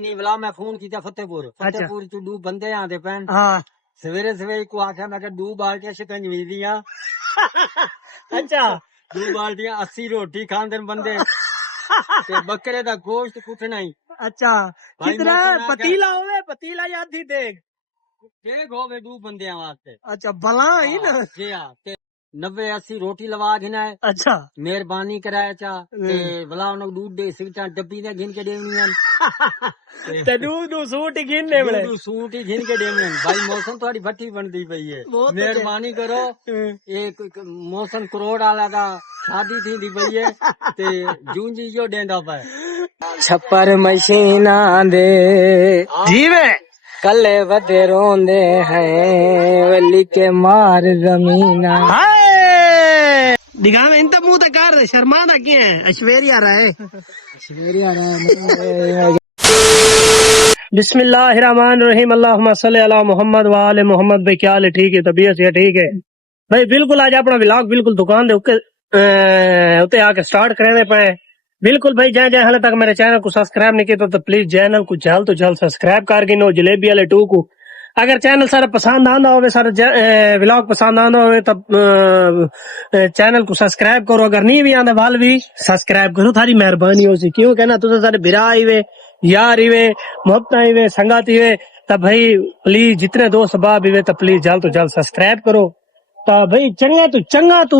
नहीं बुला मैं फोन किया फतेहपुर तू दू बंदे आते पैन हाँ सवेरे सवेरे को आख्या मैं दू बाल्टियां शिकंजवी दियां अच्छा दू बाल्टियां 80 रोटी खांदे बंदे ते बकरे दा गोश्त कुछ नहीं। अच्छा भाई कितना मौसम आ पतीला होवे पतीला या आधी देग देख होवे दू बंदे वास्ते। अच्छा भला ही ना जी हाँ 90-80 रोटी लवा घिना है। अच्छा मेहरबानी कराया चा ते भला उन दूध दे सिगटा डब्बी ने घिन के देवनियां ते दू सूट ही गिनने बड़े दूध सूट ही घिन के देवनियां। भाई मौसम थोड़ी भट्टी बनदी पई है मेहरबानी करो एक मौसम करोड़ वाला दा शादी थी दी पई है ते जूंजी जो देंदा पे छप्पर मशीना दे जीवे कले बदे रोंदे हैं वली के मार जमीना। हाय दिखा में इंत मुंह तक कर शर्मादा क्या है ऐश्वर्या राय बिस्मिल्लाहिर्रहमानिर्रहीम अल्लाहुम्मा सल्ली अला मोहम्मद व आले मोहम्मद। भाई क्या हाल है? ठीक है तबीयत है ठीक है भाई। बिल्कुल आज अपना व्लॉग बिल्कुल दुकान दे उत्ते आके स्टार्ट करने पे बिल्कुल भाई। जय जय हाले तक मेरे चैनल को सब्सक्राइब नहीं किया तो प्लीज चैनल को जल्द तो जल्द सब्सक्राइब कर गिनो जलेबी वाले 2 को। अगर चैनल सारा पसंद आंदा होवे सारा व्लॉग पसंद आंदा होवे तब चैनल को सब्सक्राइब करो। अगर नहीं भी आंदा वाल भी सब्सक्राइब करो थारी मेहरबानी हो सी। क्यों कहना तुझे सारे बिरा आईवे यार इवे मोहब्बत आईवे संगात इवे तब भाई प्लीज जितने दोस्त बाब इवे तब प्लीज जल्द तो जल्द सब्सक्राइब करो। तो भाई चंगा तू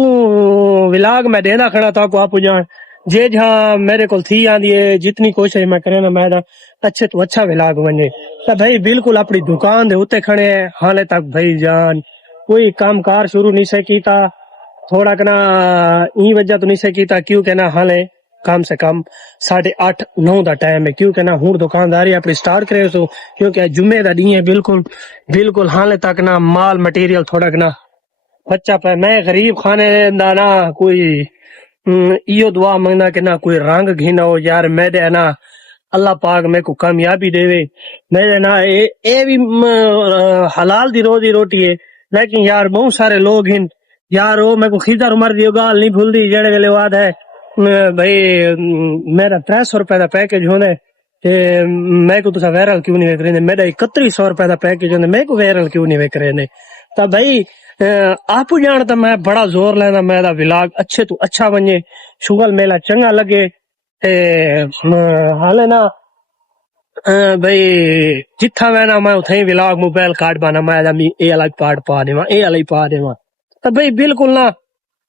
व्लॉग में देना खड़ा था को आप जान जे जहाँ मेरे को थी आंदी है जितनी कोशिश मैं करे ना मैं अच्छे तो अच्छा व्लॉग बने। तो भाई बिल्कुल अपनी दुकान दे उत्ते खड़े हैं हाले तक भाई जान कोई काम कार शुरू नहीं से कीता थोड़ा कना ई वजह तो नहीं से कीता क्यों कहना हाले कम से कम 8:30-9 का टाइम है। क्यों कहना हूं दुकानदारी अपनी स्टार्ट करे सो क्योंकि जुम्मे का दी है बिल्कुल हाले तक ना माल मटेरियल थोड़ा कना बच्चा पे। मैं गरीब खाने दा ना कोई इयो दुआ मंगना कि ना कोई रंग घिना हो यार मेरे ना अल्लाह पाक मेरे को कामयाबी देवे मेरे ना ए भी हलाल दी रोजी रोटी है। लेकिन यार बहुत सारे लोग हैं यार वो मेरे को खींचा उमर दी गाल नहीं भूलती जेड़े वेले बाद है भाई मेरा 300 रुपए का पैकेज होने मैं को तुसा वायरल क्यों नहीं वेख रहे मेरा 3100 रुपए का पैकेज होने मैं को वायरल क्यों नहीं वेख रहे तो भाई आप जान तो मैं बड़ा जोर लेना मेरा व्लॉग अच्छे तो अच्छा बने शुगल मेला चंगा लगे हाले ना भाई जिथा मैं मैं उथे व्लॉग मोबाइल कार्ड बना मैं ए अलग पार्ट पा देवा ए अलग पा देवा। तो भाई बिल्कुल ना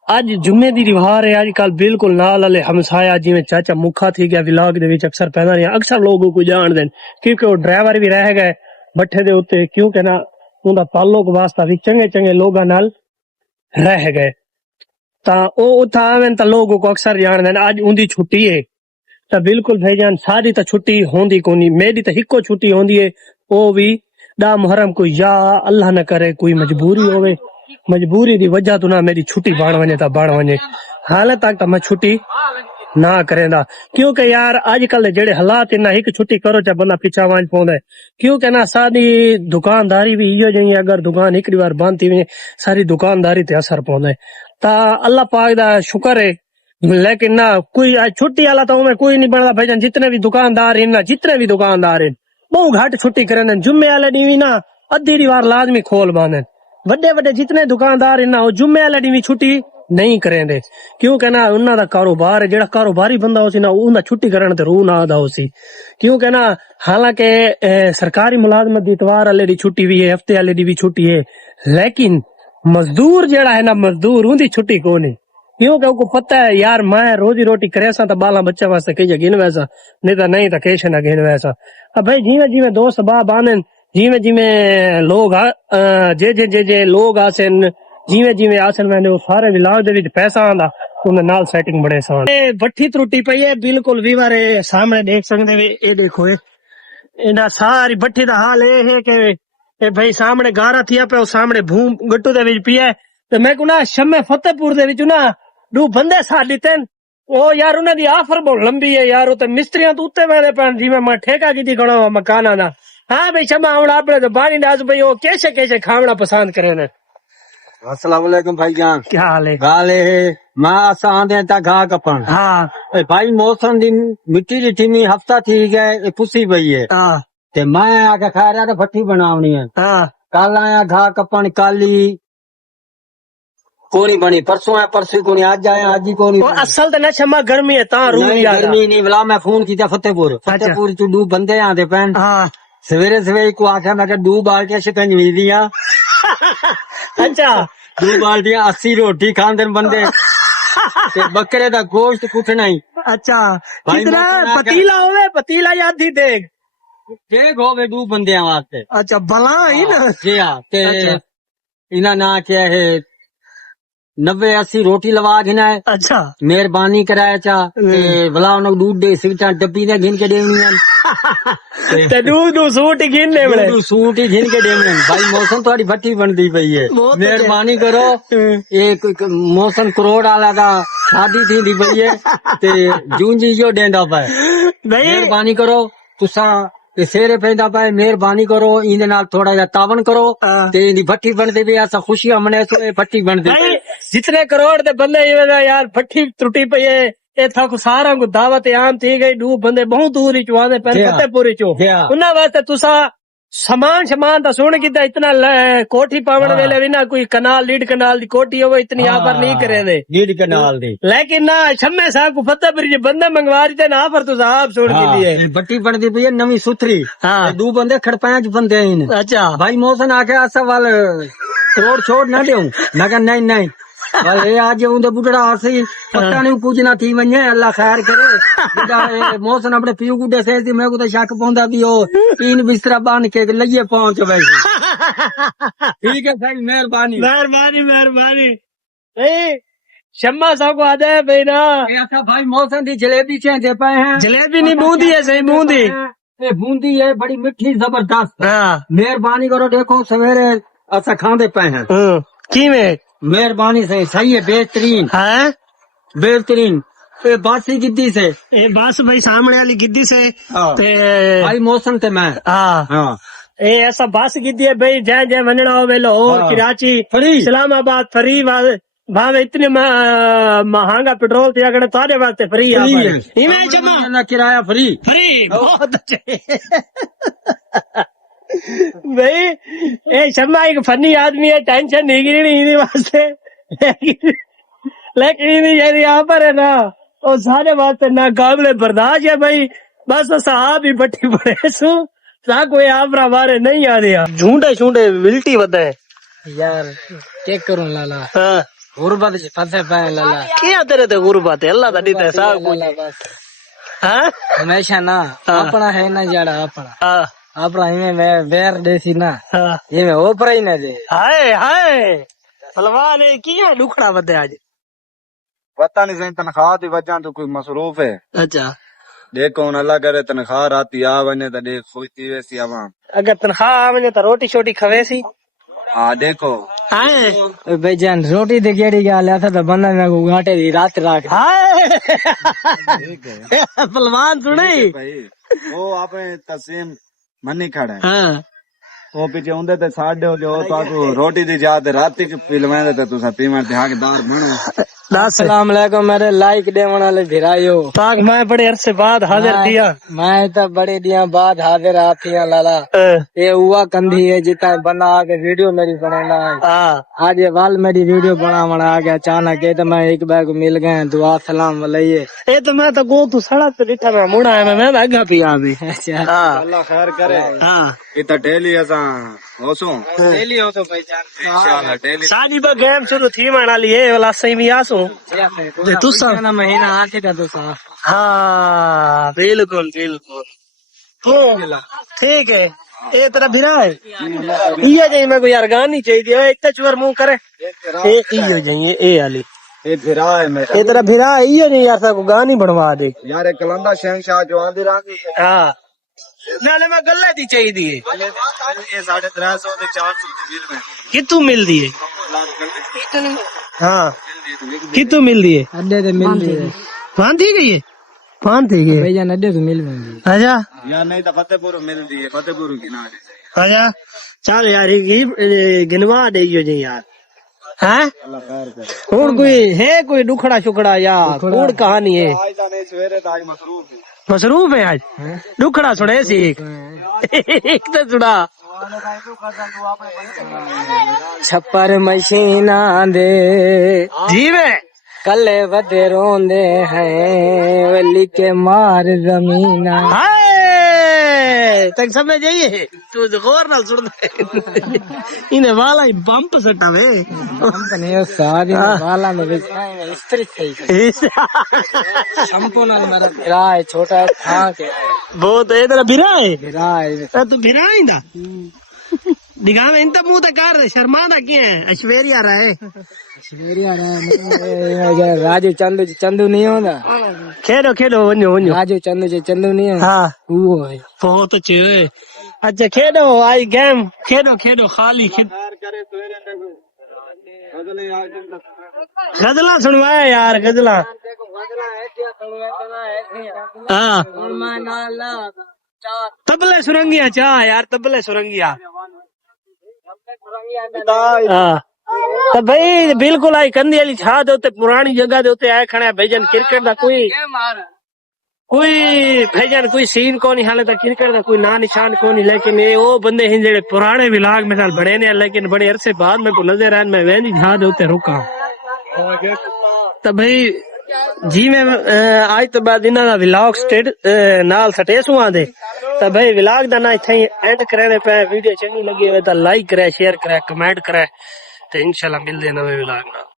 आज जुम्मे दी रिवार है आजकल बिल्कुल नाल वाले हमसाया जिवें चाचा मुखा थी गया व्लॉग दे विच अक्सर पैदा रहा अक्सर लोगों को जान देन क्योंकि वो ड्राइवर भी रह गए बट्ठे दे उत्ते क्यों कहना उनका ताल्लुक वास्ता भी चंगे लोगों नाल रह गए ता ओ उथा आवें ता लोगों को अक्सर जान देन आज उनकी छुट्टी है। तो बिल्कुल भाईजान सारी तो छुट्टी होंदी कोनी मेरी तो हिको छुट्टी होंदी है वो भी 10 मुहर्रम को या अल्लाह न करे कोई मजबूरी होवे मजबूरी दी वजह तो ना मेरी छुट्टी बण वने हाले तक तो मैं छुट्टी ना करेंदा क्योंकि यार आजकल जेड़े हालात ना एक छुट्टी करो चाहे बंदा पीछा वंज पौंदा है। क्योंकि ना सारी दुकानदारी भी इो जी अगर दुकान एक बार बंद थी सारी दुकानदारी ते असर पौंदा है। ता अल्लाह पाक दा शुक्र है लेकिन ना कोई छुट्टी वाला तो मैं कोई नहीं बनता भाईजान जितने भी दुकानदार हैं बहुत घट छुट्टी करे जुम्मे वाले डी ना अद्धी बार लाजमी खोल बांधे बड़े जितने दुकानदार ना वो जुम्मे वाले डी छुट्टी नहीं करेंदे क्योंकि ना उन्होंने कारोबार जेड़ा कारोबारी बंदा हो सी ना उन्हें छुट्टी करने ते रूह ना आदा हो सी। क्योंकि ना हालांकि सरकारी मुलाजमत दी इतवार वाले दी छुट्टी भी है हफ्ते वाले दी भी छुट्टी है लेकिन मजदूर जेड़ा है ना मजदूर उनकी छुट्टी कौन है क्योंकि उनको पता है यार मैं रोजी रोटी करे सा तो बाला बच्चा वास्ते कहीं गिन वैसा नहीं तो कैसे ना गिन वैसा। अब भाई जिमें दोस्त बाब आने जिमें लोग जे लोग आसन जिमें आसन मैंने वो सारे व्लॉग दे विच पैसा आंदा उन्हें नाल सेटिंग बड़े सान भट्ठी त्रुटी पई है बिल्कुल वीवारे सामने देख सकते ये देखो इना सारी भट्ठी दा हाल है कि भाई सामने गारा थिया पे सामने भूम गट्टू दे विच पिया तो मैं को ना शमे फतेहपुर दे विच ना 2 बंदे साथ दिते ओ यार उन्हें दी ऑफर बहुत लंबी है यार तो मिस्त्रियां तो उत्ते वेले पैन जिवें मैं ठेका की गणो मकाना ना। हाँ भाई शमा हम अपने तो बानी डास भाई वो कैसे खावना पसंद करे ने अस्सलाम वालेकुम भाईजान। क्या हाल है? गाल है मैं असा आंदे ता घा कपन हाँ भाई मौसम दिन मिट्टी दी ठिमी हफ्ता थी गए पुसी पई है हाँ ते मैं आके खा रहा था भट्टी बनावनी है। हाँ कल आया घा कपन काली कोनी बनी परसों आया परसों कोनी आज आया आज ही कोनी वो असल तो ना क्षमा गर्मी है ता रू नहीं गर्मी नहीं बुला मैं फोन किया फतेहपुर च दू बंदे आते पैन हाँ सवेरे सवेरे को आख्या मैं दू बाल्टियां शिकंजवी दियां अच्छा दू बाल्टियां 80 रोटी खांदे बंदे ते बकरे दा गोश्त कुटना ही अच्छा भाई कितना मौसम आ पतीला होवे पतीला या आधी देग ठीक होवे दू बंदियां वास्ते अच्छा भला ही ना जी हाँ ते अच्छा। इना ना क्या है 90-80 रोटी लवा घिना है अच्छा मेहरबानी कराया चा ते भला उन दूध दे सिगटा डब्बी ने घिन के देवनी ते दूध सूट गिनने बड़े दूध सूट ही घिन के देवनी भाई मौसम थोड़ी भट्टी बनती पई है मेहरबानी करो एक मौसम करोड़ वाला दा शादी थी दी पई है ते जूंजी जो देंदा पे भाई मेहरबानी करो तुसा ते सेरे पैदा पाए मेहरबानी करो इन नाल थोड़ा जा तावन करो ते इंदी भट्टी बनदी भी असा खुशियां मने सो ए भट्टी बनदी भाई जितने करोड़ दे बंदे ये यार भट्टी त्रुटी पई है ये था को सारा को दावत आम थी गई दू बंदे बहुत दूर ही चुआदे पर फतेहपुर चो उन्ना वास्ते तुसा समान तो सुन की इतना कोठी पावण वेले भी ना कोई कनाल लीड कनाल दी कोठी हो इतनी आफर नहीं करे दे लीड कनाल दी लेकिन ना शम्मे साहब को फतेहपुर जी बंदे मंगवा दी ना आफर तुसा आप सुन की दिए भट्टी बनदी पई है नवी सुथरी हाँ दू बंदे खड़पांच बंदे हैं अच्छा भाई मौसम आके असा वाल करोड़ छोड़ ना देऊं मैं कहा नहीं नहीं भाई आज उनके बुढ़ा आसी पता नहीं पूजना थी वने अल्लाह खैर करे मौसम अपने पीऊ गुड्डे से थी मैं को तो शक पौंदा भी ओ तीन बिस्तरा बांध के लइए पहुंच वैसे ठीक है भाई मेहरबानी मेहरबानी मेहरबानी शम्मा साहब को आदे है भाई ना ऐसा भाई मौसम की जलेबी चेंजे पाए हैं जलेबी नहीं बूंदी है सही बूंदी ये बूंदी है बड़ी मीठी जबरदस्त हाँ मेहरबानी करो देखो सवेरे ऐसा खाते पाए हैं की में मेहरबानी से सही है बेहतरीन है बेहतरीन ये बासी गिद्दी से ये बस भाई सामने वाली गिद्दी से हाँ। ते भाई मौसम ते मैं हाँ हाँ ये ऐसा बस गिद्दी है भाई जय जय वंजना हो लाहौर हाँ। कराची फरी इस्लामाबाद फरी भावे इतने महंगा पेट्रोल थी अगर तारे वास्ते फ्री है जमा किराया फ्री फ्री बहुत अच्छे भाई ये शर्मा एक फनी आदमी है टेंशन नहीं गिरी वास्ते लेकिन यदि यहाँ पर है ना वो सारे वास्ते ना काबिल बर्दाश्त है भाई बस साहब ही बट्टी पड़े सु कोई आपरा बारे नहीं आ रहा झूठे झूठे विल्टी बता है यार चेक करूं लाला हाँ गुर्बत फंसे पाए लाला क्या तेरे ते गुर्बत है अल्लाह दी ते सब कुछ हाँ हमेशा ना अपना है ना जड़ा अपना हाँ अपना इमे मैं बेर देसी ना हाँ ये मैं ओपरा ही ना दे हाय हाय सलमान है किया लुखड़ा बदे आज पता नहीं सही तनख्वाह की वजह तो कोई मसरूफ है अच्छा देखो हुन अल्लाह करे तनख्वाह राती आ वने तो देख खुश थी वैसी आवाम अगर तनख्वाह आ वने तो रोटी छोटी खवे सी हाँ देखो हाय बेजान रोटी दे केड़ी गाल है तो बंदा ना को घाटे दी रात राख हाय सलमान सुने भाई वो आपने तस्लीम मनी खड़ा है हाँ वो पीछे उंदे ते साढ़े हो जो तो रोटी दी जात राती की पिलवेंदे ते तुसा पीवन ते हकदार बनो अस्सलाम वालेकुम मेरे लाइक देवन वाले भिरायो पाक मैं बड़े अरसे बाद हाजिर दिया मैं तो बड़े दिया बाद हाजिर आतिया लाला ये हुआ कंधी है जितना बना के वीडियो मेरी बनाना है आज ये वाल मेरी वीडियो बना आ गया अचानक ये तो मैं एक बार को मिल गए दुआ सलाम वाले ये तो मैं तो गो तू सड़क पे लिखा मैं मुड़ा है मैं आगा पिया भी अल्लाह खैर करे हाँ इतना डेली असा होसो डेली हो तो पहचान इंशाल्लाह डेली शादी पर गेम शुरू थी माना लिए वाला सही भी आसू तू सब ना महीना आते का तो हाँ बिल्कुल बिल्कुल तो ठीक है ये तेरा भिरा है ये जाइए मैं को यार गानी चाहिए इतना चुवर मुंह करे ये जाइए ये वाली ये भिरा है मेरा ये तेरा भिरा है ये नहीं यार सबको गानी बनवा दे यार एक कलंदा शहंशाह जो आंदी रांगी हाँ नाले मैं गल्ला दी चाहिए दिए ये 350 ते 400 मिल में कितू मिल दिए हाँ कितू मिल दिए अड्डे से मिल रही फान थी गई है फान थी गई भैया अड्डे से मिल रही अच्छा यार नहीं तो फतेहपुर मिल दी है फतेहपुर किनारे अच्छा चल यार गिनवा दे जी यार हैं अल्लाह खैर करे हुन कोई है कोई दुखड़ा शुखड़ा या कूड़ कहानी है आज जाने सवेरे आज मसरूफ है मसरूफ है आज दुखड़ा सुने सी एक तो सुना छप्पर मशीना दे जी में कले बदे रोंदे हैं वली के मार जमीना। हाय तक समझ जाइए तू गौर नाल सुन इन्हें वाला ही पंप सटावे हम तो नहीं सारी वाला में स्त्री सही शंपू नाल मेरा किराए छोटा था के बहुत है तेरा बिरा है किराए तू बिरा आइंदा दिखा में इंता मुंह तक कर शर्मादा क्या है ऐश्वर्या रहा है राजू चंदू चंदू नहीं होना खेलो खेलो वन्यो वन्यो राजू चंदू नहीं होना हाँ वो है बहुत अच्छे है अच्छा खेलो आई गेम खेलो खेलो खाली गजला सुनवाया यार गजला हाँ तबले सुरंगिया चाह यार तबले सुरंगिया हाँ तो भाई बिल्कुल आई कंधी वाली छा दे उत्ते पुरानी जगह दे उत्ते आए खड़े भाईजान क्रिकेट दा कोई भाईजान कोई सीन को नहीं हाले तक क्रिकेट दा कोई ना निशान को नहीं लेकिन ये वो बंदे हैं जेड़े पुराने विलाग में नाल बड़े ने लेकिन बड़े अरसे बाद में को नजर आन मैं वेंदी छा दे उत्ते रुका तो भाई जी मैं आज तो बाद इन्हां दा विलाग स्टेट नाल सटेसू आंदे तो भाई विलाग दा ना इथे एंड करे पे वीडियो चंगी लगी हो तो लाइक करे शेयर करे कमेंट करे तो इंशाल्लाह मिलदे नवे विलाग नाल।